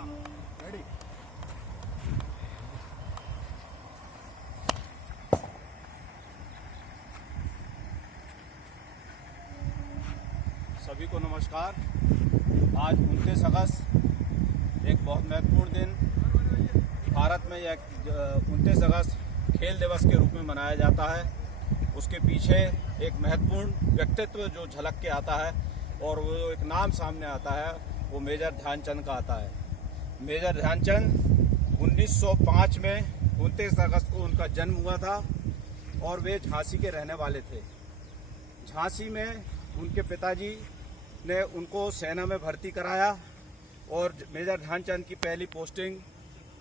Ready. सभी को नमस्कार। आज 29 अगस्त एक बहुत महत्वपूर्ण दिन भारत में। यह 29 अगस्त खेल दिवस के रूप में मनाया जाता है। उसके पीछे एक महत्वपूर्ण व्यक्तित्व जो झलक के आता है और वो एक नाम सामने आता है, वो मेजर ध्यानचंद का आता है। मेजर ध्यानचंद 1905 में 29 अगस्त को उनका जन्म हुआ था और वे झांसी के रहने वाले थे। झांसी में उनके पिताजी ने उनको सेना में भर्ती कराया और मेजर ध्यानचंद की पहली पोस्टिंग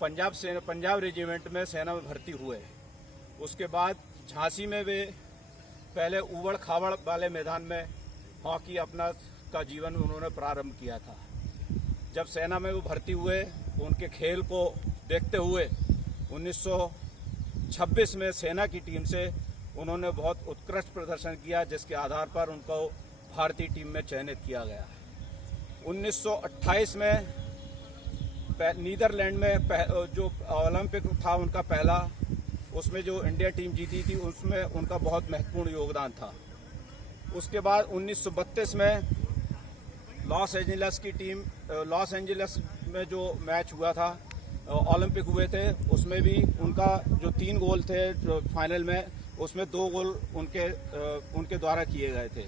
पंजाब रेजिमेंट में सेना में भर्ती हुए। उसके बाद झांसी में वे पहले उबड़ खाबड़ वाले मैदान में हॉकी अपना का जीवन उन्होंने प्रारंभ किया था। जब सेना में वो भर्ती हुए तो उनके खेल को देखते हुए 1926 में सेना की टीम से उन्होंने बहुत उत्कृष्ट प्रदर्शन किया, जिसके आधार पर उनको भारतीय टीम में चयनित किया गया। 1928 में नीदरलैंड में जो ओलंपिक था उनका पहला, उसमें जो इंडिया टीम जीती थी उसमें उनका बहुत महत्वपूर्ण योगदान था। उसके बाद 1932 में लॉस एंजलिस में जो मैच हुआ था, ओलंपिक हुए थे, उसमें भी उनका जो 3 गोल थे जो फाइनल में, उसमें 2 गोल उनके द्वारा किए गए थे।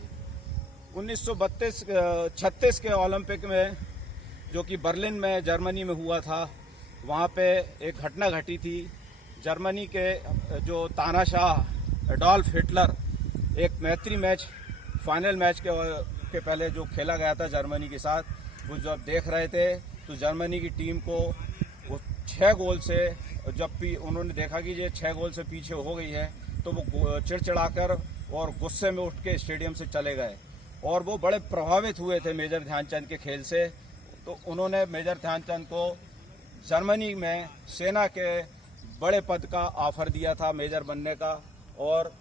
1936 के ओलंपिक में जो कि बर्लिन में जर्मनी में हुआ था, वहाँ पे एक घटना घटी थी। जर्मनी के जो तानाशाह एडोल्फ हिटलर, एक मैत्री मैच फाइनल मैच के पहले जो खेला गया था जर्मनी के साथ, वो जब देख रहे थे तो जर्मनी की टीम को वो 6 गोल से, जब भी उन्होंने देखा कि ये 6 गोल से पीछे हो गई है, तो वो चिड़चिड़ाकर और गुस्से में उठ के स्टेडियम से चले गए और वो बड़े प्रभावित हुए थे मेजर ध्यानचंद के खेल से। तो उन्होंने मेजर ध्यानचंद को जर्मनी में सेना के बड़े पद का ऑफर दिया था, मेजर बनने का, और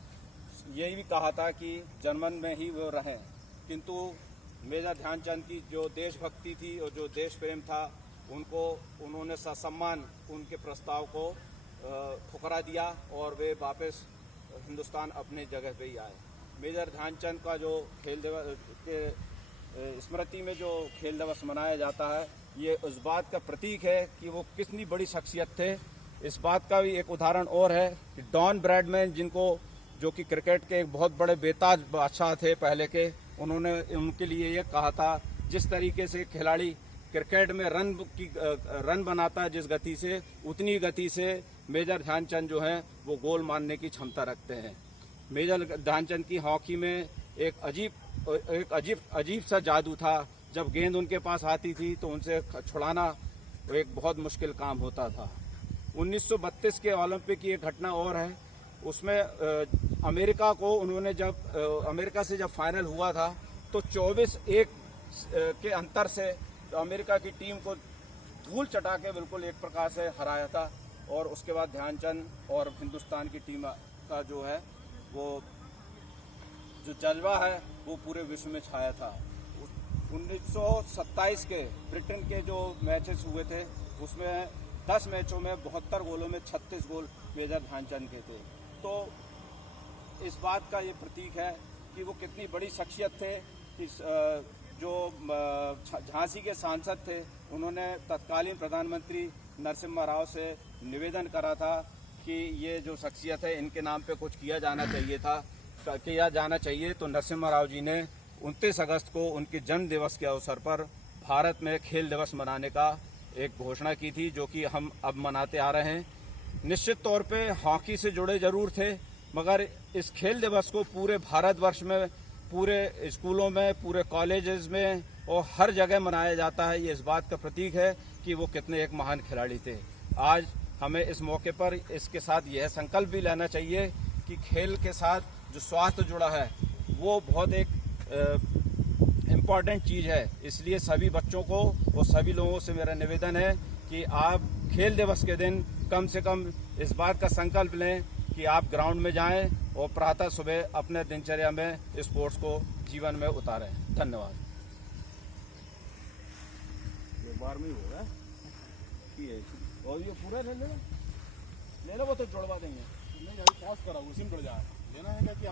यही भी कहा था कि जर्मन में ही वो रहें। किंतु मेजर ध्यानचंद की जो देशभक्ति थी और जो देश प्रेम था, उन्होंने ससम्मान उनके प्रस्ताव को ठुकरा दिया और वे वापस हिंदुस्तान अपने जगह पे ही आए। मेजर ध्यानचंद का जो खेल दिवस के स्मृति में जो खेल दिवस मनाया जाता है, ये उस बात का प्रतीक है कि वो कितनी बड़ी शख्सियत थे। इस बात का भी एक उदाहरण और है कि डॉन ब्रैडमैन, जो कि क्रिकेट के एक बहुत बड़े बेताज बादशाह थे पहले के, उन्होंने उनके लिए ये कहा था, जिस तरीके से खिलाड़ी क्रिकेट में रन बनाता है जिस गति से, उतनी गति से मेजर ध्यानचंद जो हैं वो गोल मारने की क्षमता रखते हैं। मेजर ध्यानचंद की हॉकी में एक अजीब सा जादू था। जब गेंद उनके पास आती थी तो उनसे छुड़ाना एक बहुत मुश्किल काम होता था। 1932 के ओलंपिक की एक घटना और है। उसमें अमेरिका को उन्होंने अमेरिका से जब फाइनल हुआ था तो 24-1 के अंतर से अमेरिका की टीम को धूल चटा के बिल्कुल एक प्रकार से हराया था। और उसके बाद ध्यानचंद और हिंदुस्तान की टीम का जो है वो जो जज्बा है वो पूरे विश्व में छाया था। 1927 के ब्रिटेन के जो मैचेस हुए थे, उसमें 10 मैचों में 72 गोलों में 36 गोल मेजर ध्यानचंद के थे। तो इस बात का ये प्रतीक है कि वो कितनी बड़ी शख्सियत थे कि जो झांसी के सांसद थे, उन्होंने तत्कालीन प्रधानमंत्री नरसिम्हा राव से निवेदन करा था कि ये जो शख्सियत है इनके नाम पे कुछ किया जाना चाहिए। तो नरसिम्हा राव जी ने 29 अगस्त को उनके जन्म दिवस के अवसर पर भारत में खेल दिवस मनाने का एक घोषणा की थी, जो कि हम अब मनाते आ रहे हैं। निश्चित तौर पे हॉकी से जुड़े जरूर थे, मगर इस खेल दिवस को पूरे भारतवर्ष में, पूरे स्कूलों में, पूरे कॉलेजेस में और हर जगह मनाया जाता है। ये इस बात का प्रतीक है कि वो कितने एक महान खिलाड़ी थे। आज हमें इस मौके पर इसके साथ यह संकल्प भी लेना चाहिए कि खेल के साथ जो स्वास्थ्य जुड़ा है वो बहुत एक इम्पॉर्टेंट चीज़ है। इसलिए सभी बच्चों को और सभी लोगों से मेरा निवेदन है कि आप खेल दिवस के दिन कम से कम इस बात का संकल्प लें कि आप ग्राउंड में जाएं और प्रातः सुबह अपने दिनचर्या में स्पोर्ट्स को जीवन में उतारें। धन्यवाद। 12वीं हो गया। की है और ये पूरा ले लो वो तो जुड़वा देंगे नहीं अभी पॉज करा उसी में जुड़ जाए लेना है क्या कि